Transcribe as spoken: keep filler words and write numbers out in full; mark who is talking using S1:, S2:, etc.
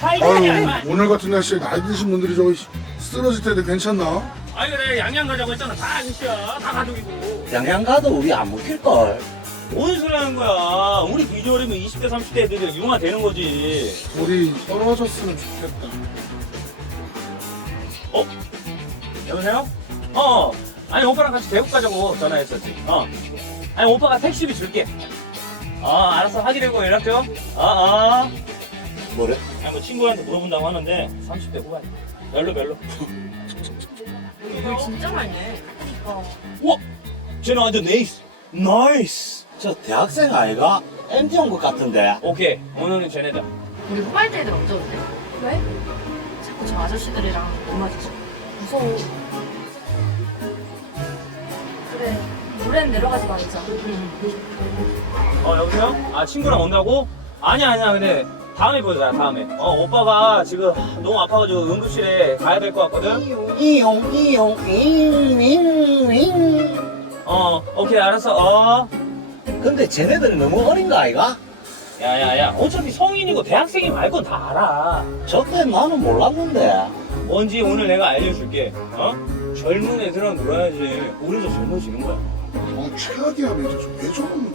S1: 아유, 오늘 같은 날씨에 나이 드신 분들이 저기 쓰러질 텐데 괜찮나?
S2: 아니 그래 양양 가자고 했잖아. 다 아저씨야. 다 가족이고.
S3: 양양 가도 우리 안 먹힐걸.
S2: 뭔 소리 하는 거야. 우리 비주얼이면 이십 대 삼십 대 애들이 융화 되는 거지.
S1: 우리 떨어졌으면 좋겠다.
S2: 어? 여보세요? 어. 아니 오빠랑 같이 대구 가자고 전화했었지. 어. 아니 오빠가 택시비 줄게. 어 알았어. 확인하고 연락 줘. 어 어.
S3: 뭐래?
S2: 아니 뭐 친구한테 물어본다고 하는데 삼십 대 후반. 별로 별로.
S4: 물 진짜 많이 내. 그러니까.
S2: 우와. 쟤는 완전 네이스. 나이스.
S3: 저 대학생 아이가? 엠디 온 것 같은데.
S2: 오케이. 오늘은 쟤네다.
S4: 우리 후발대 애들 언제 온대? 왜? 자꾸 저 아저씨들이랑 도마지죠. 무서워. 그래. 노래는 내려가지 말자.
S2: 어 여보세요? 아 친구랑 온다고? 아니야 아니야 근데 다음에 보자 다음에. 어 오빠가 지금 너무 아파가지고 응급실에 가야 될 것 같거든.
S3: 이용 이용 잉잉잉.
S2: 어 오케이 알았어. 어.
S3: 근데 쟤네들 너무 어린 거 아이가?
S2: 야야야 어차피 성인이고 대학생이 말 건 다 알아.
S3: 저때 나는 몰랐는데.
S2: 뭔지 오늘 내가 알려줄게. 어? 젊은 애들랑 놀아야지. 우리도 젊어지는 거야.
S1: 어, 최악이야, 왜, 저- 왜 저러는